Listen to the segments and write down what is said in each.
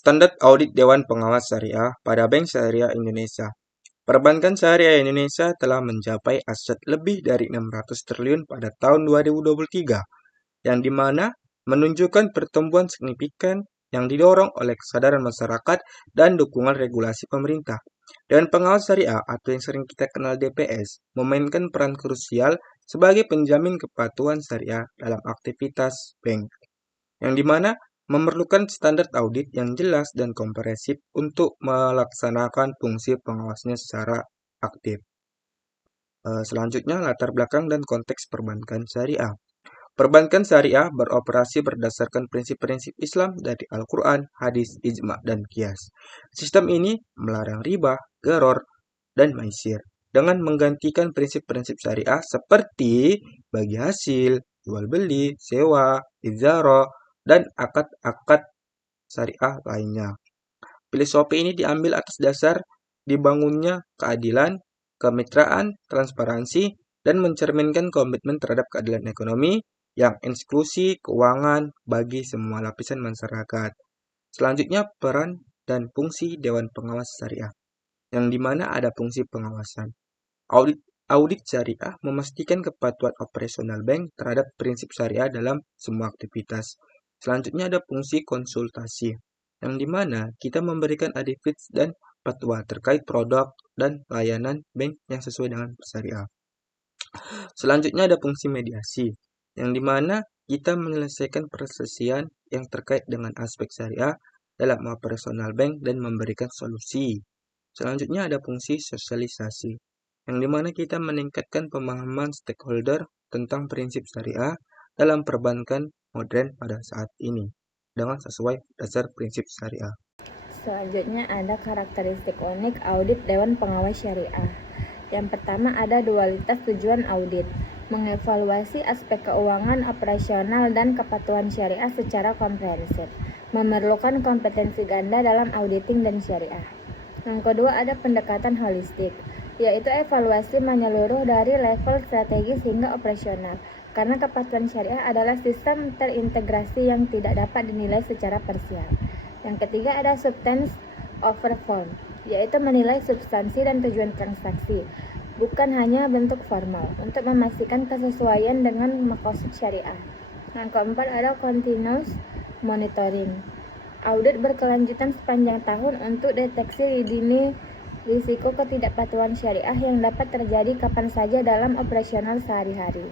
Standar Audit Dewan Pengawas Syariah pada Bank Syariah Indonesia. Perbankan Syariah Indonesia telah mencapai aset lebih dari 600 triliun pada tahun 2023, yang dimana menunjukkan pertumbuhan signifikan yang didorong oleh kesadaran masyarakat dan dukungan regulasi pemerintah. Dewan Pengawas Syariah atau yang sering kita kenal DPS memainkan peran krusial sebagai penjamin kepatuhan syariah dalam aktivitas bank, yang dimana memerlukan standar audit yang jelas dan komprehensif untuk melaksanakan fungsi pengawasnya secara aktif. Selanjutnya, latar belakang dan konteks perbankan syariah. Perbankan syariah beroperasi berdasarkan prinsip-prinsip Islam dari Al-Quran, hadis, ijma, dan qiyas. Sistem ini melarang riba, gharar, dan maisir dengan menggantikan prinsip-prinsip syariah seperti bagi hasil, jual beli, sewa, ijaro, dan akad-akad syariah lainnya. Filosofi ini diambil atas dasar dibangunnya keadilan, kemitraan, transparansi, dan mencerminkan komitmen terhadap keadilan ekonomi yang inklusi keuangan bagi semua lapisan masyarakat. Selanjutnya, peran dan fungsi Dewan Pengawas Syariah, yang dimana ada fungsi pengawasan. Audit syariah memastikan kepatuhan operasional bank terhadap prinsip syariah dalam semua aktivitas. Selanjutnya ada fungsi konsultasi, yang dimana kita memberikan advice dan fatwa terkait produk dan layanan bank yang sesuai dengan syariah. Selanjutnya ada fungsi mediasi, yang dimana kita menyelesaikan perselisihan yang terkait dengan aspek syariah dalam operasional bank dan memberikan solusi. Selanjutnya ada fungsi sosialisasi, yang dimana kita meningkatkan pemahaman stakeholder tentang prinsip syariah dalam perbankan modern pada saat ini dengan sesuai dasar prinsip syariah. Selanjutnya ada karakteristik unik audit Dewan Pengawas Syariah. Yang pertama ada dualitas tujuan audit, mengevaluasi aspek keuangan operasional dan kepatuhan syariah secara komprehensif, memerlukan kompetensi ganda dalam auditing dan syariah. Yang kedua ada pendekatan holistik, yaitu evaluasi menyeluruh dari level strategis hingga operasional, karena kepatuhan syariah adalah sistem terintegrasi yang tidak dapat dinilai secara parsial. Yang ketiga ada substance over form, yaitu menilai substansi dan tujuan transaksi, bukan hanya bentuk formal, untuk memastikan kesesuaian dengan maksud syariah. Yang keempat ada continuous monitoring, audit berkelanjutan sepanjang tahun untuk deteksi dini risiko ketidakpatuhan syariah yang dapat terjadi kapan saja dalam operasional sehari-hari.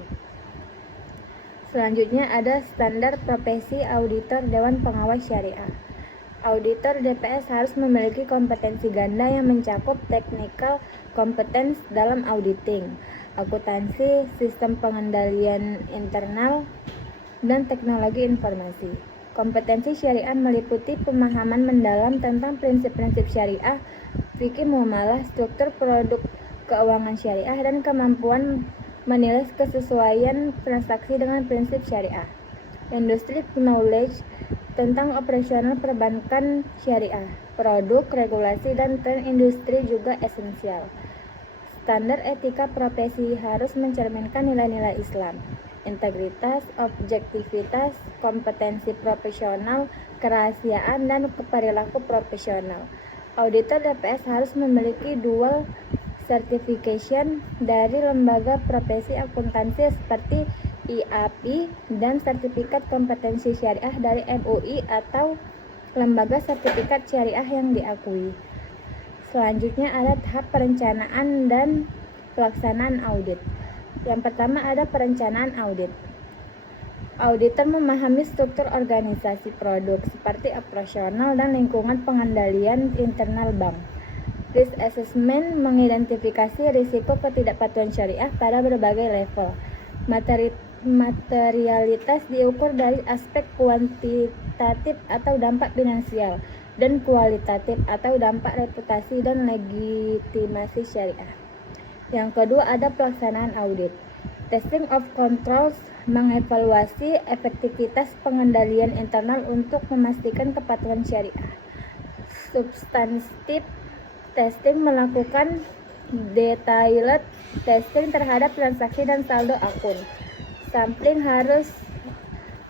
Selanjutnya ada standar profesi auditor Dewan Pengawas Syariah. Auditor DPS harus memiliki kompetensi ganda yang mencakup technical competence dalam auditing, akuntansi, sistem pengendalian internal, dan teknologi informasi. Kompetensi syariah meliputi pemahaman mendalam tentang prinsip-prinsip syariah, fikih muamalah, struktur produk keuangan syariah, dan kemampuan menilai kesesuaian transaksi dengan prinsip syariah. Industri knowledge tentang operasional perbankan syariah, produk, regulasi, dan tren industri juga esensial. Standar etika profesi harus mencerminkan nilai-nilai Islam, integritas, objektivitas, kompetensi profesional, kerahasiaan, dan perilaku profesional. Auditor DPS harus memiliki dual certification dari lembaga profesi akuntansi seperti IAP dan sertifikat kompetensi syariah dari MUI atau lembaga sertifikat syariah yang diakui. Selanjutnya ada tahap perencanaan dan pelaksanaan audit. Yang pertama ada perencanaan audit. Auditor memahami struktur organisasi produk seperti operasional dan lingkungan pengendalian internal bank. Risk assessment mengidentifikasi risiko ketidakpatuhan syariah pada berbagai level. Materialitas diukur dari aspek kuantitatif atau dampak finansial, dan kualitatif atau dampak reputasi dan legitimasi syariah. Yang kedua ada pelaksanaan audit. Testing of controls mengevaluasi efektivitas pengendalian internal untuk memastikan kepatuhan syariah. Substantif testing melakukan detailed testing terhadap transaksi dan saldo akun. Sampling harus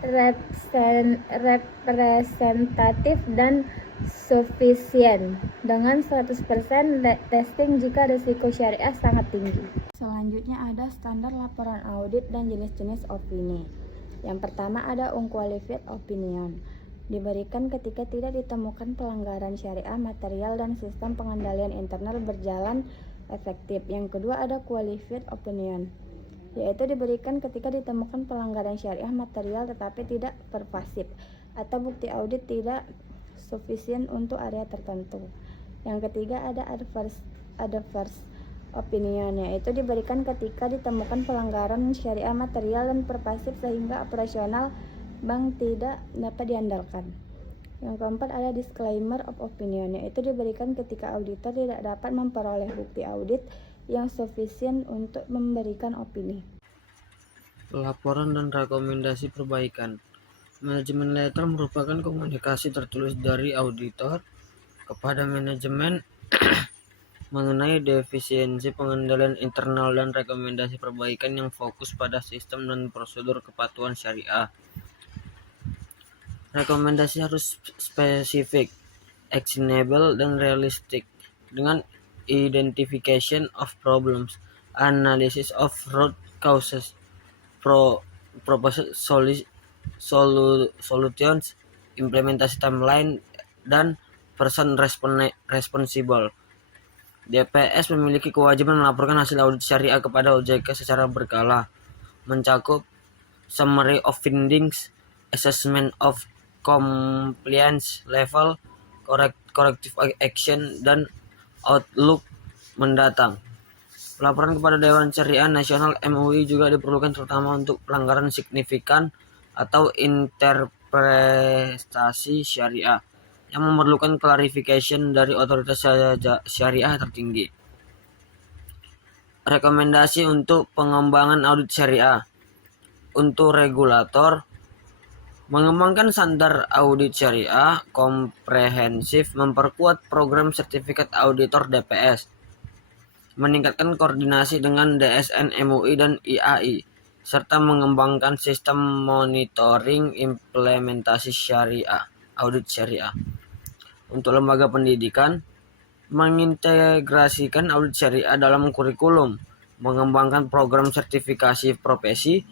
representatif dan sufisien dengan 100% testing jika risiko syariah sangat tinggi. Selanjutnya ada standar laporan audit dan jenis-jenis opini. Yang pertama ada unqualified opinion. Diberikan ketika tidak ditemukan pelanggaran syariah material dan sistem pengendalian internal berjalan efektif. Yang kedua ada qualified opinion, yaitu diberikan ketika ditemukan pelanggaran syariah material tetapi tidak pervasif atau bukti audit tidak sufisien untuk area tertentu. Yang ketiga ada adverse opinion, yaitu diberikan ketika ditemukan pelanggaran syariah material dan pervasif sehingga operasional bank tidak dapat diandalkan. Yang keempat ada disclaimer of opinion, yaitu diberikan ketika auditor tidak dapat memperoleh bukti audit yang sufisien untuk memberikan opini. Laporan dan rekomendasi perbaikan. Manajemen letter merupakan komunikasi tertulis dari auditor kepada manajemen mengenai defisiensi pengendalian internal dan rekomendasi perbaikan yang fokus pada sistem dan prosedur kepatuhan syariah. Rekomendasi harus spesifik, actionable, dan realistic, dengan identification of problems, analysis of root causes, proposed solutions, implementasi timeline, dan person responsible. DPS memiliki kewajiban melaporkan hasil audit syariah kepada OJK secara berkala, mencakup summary of findings, assessment of compliance level, corrective action, dan outlook mendatang. Laporan kepada Dewan Syariah Nasional MUI juga diperlukan terutama untuk pelanggaran signifikan atau interpretasi syariah yang memerlukan clarification dari otoritas syariah tertinggi. Rekomendasi untuk pengembangan audit syariah. Untuk regulator, mengembangkan standar audit syariah komprehensif, memperkuat program sertifikat auditor DPS, meningkatkan koordinasi dengan DSN MUI dan IAI, serta mengembangkan sistem monitoring implementasi syariah, audit syariah. Untuk lembaga pendidikan, mengintegrasikan audit syariah dalam kurikulum, mengembangkan program sertifikasi profesi,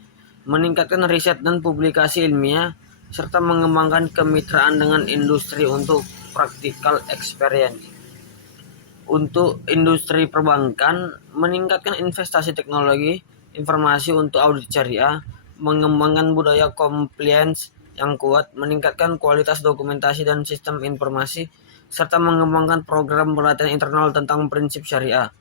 meningkatkan riset dan publikasi ilmiah, serta mengembangkan kemitraan dengan industri untuk practical experience. Untuk industri perbankan, meningkatkan investasi teknologi informasi untuk audit syariah, mengembangkan budaya compliance yang kuat, meningkatkan kualitas dokumentasi dan sistem informasi, serta mengembangkan program pelatihan internal tentang prinsip syariah.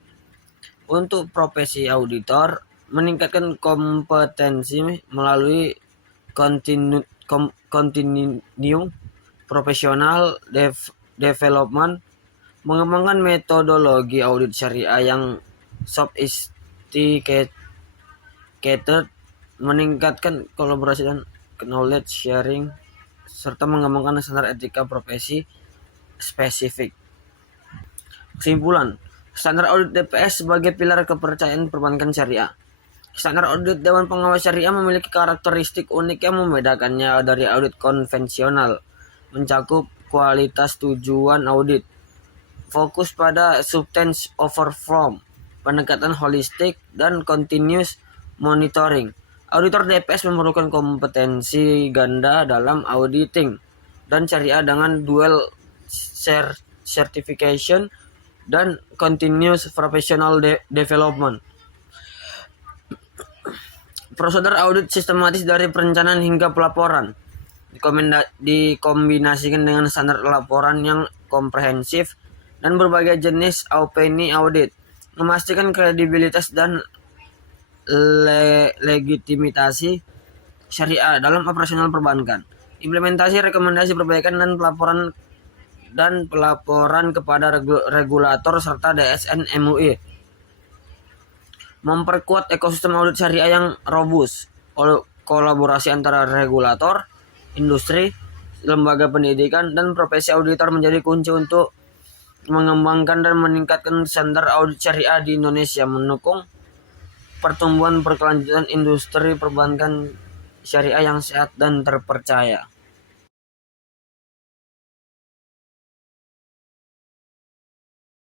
Untuk profesi auditor, meningkatkan kompetensi melalui continuing professional development, mengembangkan metodologi audit syariah yang sophisticated, meningkatkan kolaborasi dan knowledge sharing, serta mengembangkan standar etika profesi spesifik. Kesimpulan, standar audit DPS sebagai pilar kepercayaan perbankan syariah. Standar audit Dewan Pengawas Syariah memiliki karakteristik unik yang membedakannya dari audit konvensional, mencakup kualitas tujuan audit, fokus pada substance over form, pendekatan holistik, dan continuous monitoring. Auditor DPS memerlukan kompetensi ganda dalam auditing dan syariah dengan dual certification dan continuous professional development. Prosedur audit sistematis dari perencanaan hingga pelaporan dikombinasikan dengan standar laporan yang komprehensif dan berbagai jenis opini audit, memastikan kredibilitas dan legitimitas syariah dalam operasional perbankan. Implementasi rekomendasi perbaikan dan pelaporan kepada regulator serta DSN MUI. Memperkuat ekosistem audit syariah yang robust. Kolaborasi antara regulator, industri, lembaga pendidikan, dan profesi auditor menjadi kunci untuk mengembangkan dan meningkatkan standar audit syariah di Indonesia, mendukung pertumbuhan berkelanjutan industri perbankan syariah yang sehat dan terpercaya.